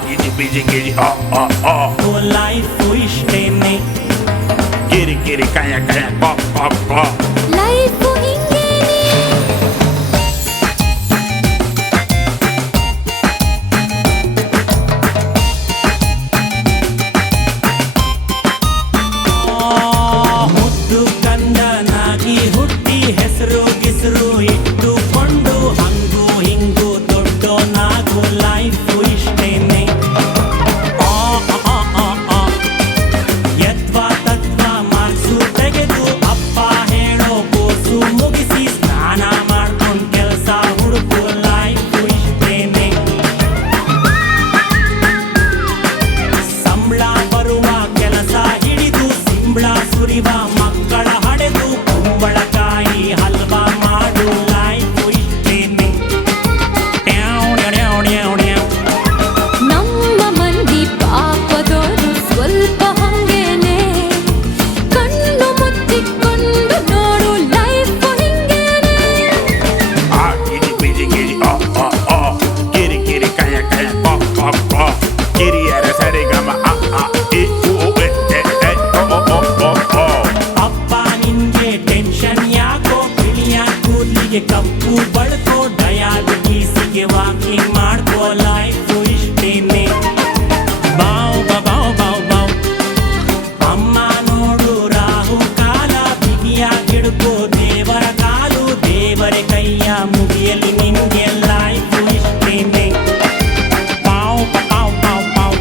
ಗಿಜಿ busy ಗಿಜಿ life ಇಷ್ಟೇನೆ ಕಿರಿ ಕಿರಿ ಕಯ ಕಯ ಕೊ ಲೈಫು ಹಿಂಗೇನೆ ಮುದ್ದು ಕಂದನಾಗಿ ಹುಟ್ಟಿ ಹೆಸರು ಗಿಸರು ಇಟ್ಟುಕೊಂಡು ಹಂಗು ಹಿಂಗು ದೊಡ್ಡೋನಾಗು ಲೈಫು ಇಷ್ಟೇನೆ ಯತ್ವ ತತ್ವ ಮಾರ್ಕ್ಸು ತೆಗೆದು ಅಪ್ಪ ಹೇಳೋ ಕೋರ್ಸು ಮುಗಿಸಿ ಸ್ನಾನ ಮಾಡ್ಕೊಂಡು ಕೆಲಸ ಹುಡುಕು ಲೈಫು ಇಷ್ಟೇನೆ ಸಂಬಳ ಬರುವ ಕೆಲಸ ಹಿಡಿದು ಸಿಂಬಳ ಸುರಿವ ಮಕ್ಕಳ ಹಡೆದು ಕುಂಬಳಕಾಯಿ ಹಲ್ವಾ ಮಾಡು ಲೈಫು ಇಷ್ಟೇನೆ ನಮ್ಮ ಮಂದಿ ಪಾಪದೋರು ಸ್ವಲ್ಪ ಹಂಗೇನೆ ಕಣ್ಣು ಮುಚ್ಚಿಕೊಂಡು ನೋಡು ಲೈಫು ಹಿಂಗೇನೆ ಗಿಜಿ ಬಿಜಿ ಗಿಜಿ ಕಿರಿ ಕಿರಿ ಕಯ ಕಯ ಕೊ ಕಿರಿಯರ ಸರಿಗಮ ಇ ಉ ಎ ಎ ಓ ಅಪ್ಪ ನಿನ್ಗೆ ಟೆನ್ಷನ್ ಯಾಕೋ ಬಿಳಿಯ ಕೂದಲಿಗೆ ಕಪ್ಪು ಬಳ್ಕೋ ಡಯಾಬಿಟೀಸಿಗೆ ವಾಕಿಂಗ್ ಮಾಡ್ಕೋ ಲೈಫು ಇಷ್ಟೇನೆ ಬಾವ್ ಬಾವ್ ಬಾವ್ ಬಾವ್ ಅಮ್ಮ ನೋಡು ರಾಹು ಕಾಲ ಬಿಗಿಯಾಗಿಡ್ಕೋ ದೇವರ ಕಾಲು ದೇವರ ಕೈಯ ಮುಗಿಯಲಿ ನಿನ್ಗೆ ಲೈಫು ಇಷ್ಟೇನೆ ಪಾವ್ ಪಾವ್ ಪಾವ್ ಪಾವ್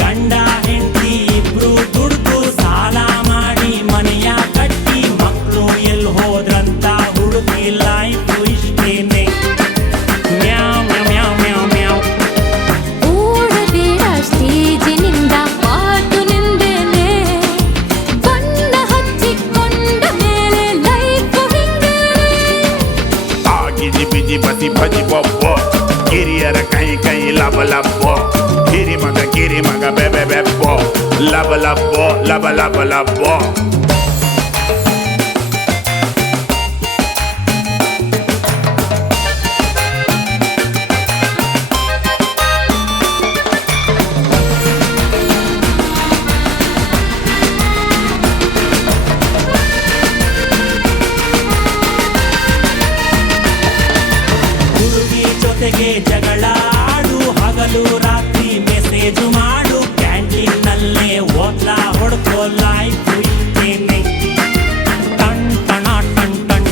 ಗಂಡ ಹೆಂಡತಿ ಇಬ್ರು ದುಡ್ದು ಸಾಲ ಮಾಡಿ ಮನೆಯ ಕಟ್ಟಿ ಮಕ್ಕಳು ಎಲ್ಲಿ ಹೋದ್ರಂತ ಹುಡುಕಿ ಲೈಫು ಇಷ್ಟೇನೆ ಮ್ಯಾವ್ ಮ್ಯಾವ್ ಮ್ಯಾವ್ ಮ್ಯಾವ್ ಓಡಬೇಡ ಸ್ಟೇಜಿನಿಂದ ಮಾತು ನಿಂದೇನೆ ಬಣ್ಣ ಹಚ್ಚಿಕೊಂಡ ಮೇಲೆ ಲೈಫು ಹಿಂಗೇನೆ ಗಿಜಿ ಬಿಜಿ ಬಸಿ ಭಜಿ ಬೊಬ್ಬೊ ಕಿರಿಯರ ಕೈ ಕೈ ಲಬ ಲಬ್ಬೋ ಕಿರಿ ಮಗ ಬೆಬೆ ಬೆಬ್ಬೋ ಲಬ ಲಬ್ಬೋ ಲಬ ಲಬ ಲಬ್ಬೋ ಹುಡುಗಿ ಜೊತೆಗೆ ಜಗಳ ಆಡು ಹಗಲು ರಾತ್ರಿ ಮೆಸೇಜು ಮಾಡು ಕ್ಯಾಂಟೀನ್ ನಲ್ಲೇ ಓದ್ಲಾ ಹೊಡ್ಕೋ ಲೈಫು ಇಷ್ಟೇನೆ ಟಣ್ ಟಣ ಟಣ್ ಟಣ್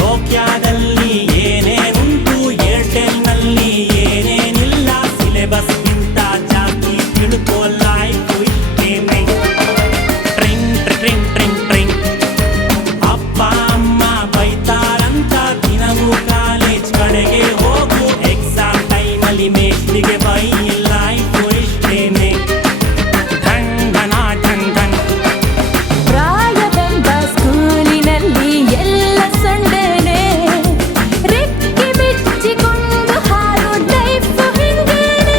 ನೋಕ್ಯಾದಲ್ಲಿ ಏನೇನುಂಟು ಏರ್ಟೆಲ್ನಲ್ಲಿ ಏನೇನಿಲ್ಲ ಸಿಲೆಬಸ್ಗಿಂತ ಜಾಸ್ತಿ ತಿಳ್ಕೋ ಲೈಫು ಇಷ್ಟೇನೆ ಟ್ರಿಂಗ್ ಟ್ರಿಂಗ್ ಟ್ರಿಂಗ್ ಟ್ರಿಂಗ್ ಅಪ್ಪ ಅಮ್ಮ ಬೈತಾರಂತ ದಿನವೂ ಕಾಲೇಜ್ ಕಡೆಗೆ ಹೋಗು ಎಕ್ಸಾಮ್ ಟೈಮಲ್ಲಿ ಮೇಷ್ಟ್ರಿಗೆ ಬೈ ಲೈಫು ಇಷ್ಟೇನೆ ಢಂಗ್ ಢಣ ಢಂಗ್ ಢಂಗ್ ಪ್ರಾಯವೆಂಬ ಸ್ಕೂಲಿನಲ್ಲಿ ಎಲ್ಲ ಸಂಡೇನೆ ರೆಕ್ಕೆ ಬಿಚ್ಚಿಕೊಂಡು ಹಾರು ಲೈಫು ಹಿಂಗೇನೆ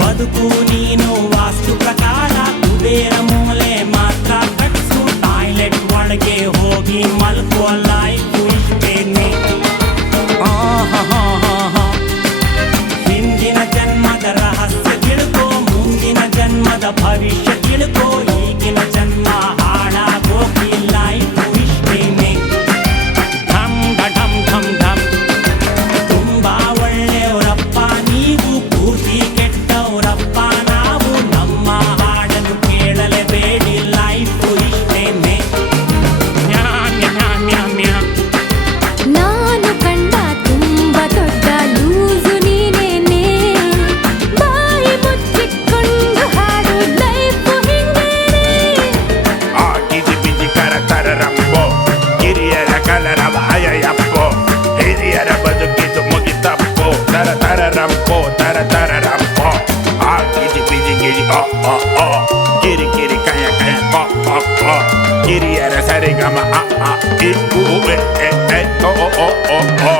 ಬದುಕು ನೀನು ವಾಸ್ತು ಪ್ರಕಾರ ಕುಬೇರ ಮೂಲೆ ಮಾತ್ರ ಕಟ್ಸು ಟಾಯ್ಲೆಟ್ ಒಳಗೆ ಹೋಗಿ ಮಲ್ಕೋ ಲೈಫು ಇಷ್ಟೇನೆ ಹಿಂದಿನ ಜನ್ಮದ ರಹಸ್ಯ ತಿಳ್ಕೋ ಮುಂದಿನ ಜನ್ಮದ ಭವಿಷ್ಯ ತಿಳ್ಕೋ ಈಗಿನ ಜನ್ಮ ಹಾಳಾಗೋಗಿ ಲೈಫು ಇಷ್ಟೇನೆ ಢಮ್ ಢಮ್ ಢಮ್ ಢಮ್ ತುಂಬಾ ಒಳ್ಳೆಯವರಪ್ಪ ನೀವು ಪೂರ್ತಿ ಕೆಟ್ಟವರಪ್ಪ ನಾವು ನಮ್ಮ ಹಾಡನ್ನು ಕೇಳಲೇಬೇಡಿ ಲೈಫು ಇಷ್ಟೇನೆ ಮ್ಯಾ ಮ್ಯಾ ಮ್ಯಾ ಮ್ಯಾ ನಾನು ಕಂಡ ತುಂಬ ದೊಡ್ಡ ಲೂಸು ನೀನೇನೆ ಬಾಯಿ ಮುಚ್ಚಿಕೊಂಡು ಹಾಡು ಲೈಫು ಹಿಂಗೇನೆ ಗಿಜಿ ಬಿಜಿ ಕರ ಕರ ರಂಬೋ ಕಿರಿಯರ ಕಲರ ಬಾಯಪ್ಪೋ ಹಿರಿಯರ ಬದುಕಿದು ಮುಗಿತಪ್ಪೋ ತರ ತರ ರಂಬೋ ತರ ರಂಬೋ ಗಿಜಿ ಬಿಜಿ ಗಿಜಿ ಕಿರಿ ಕಿರಿ ಕಯ ಕಯ ಕೊ ಕಿರಿಯರ ಸರಿಗಮ ಇ ಉ ಎ ಎ ಓ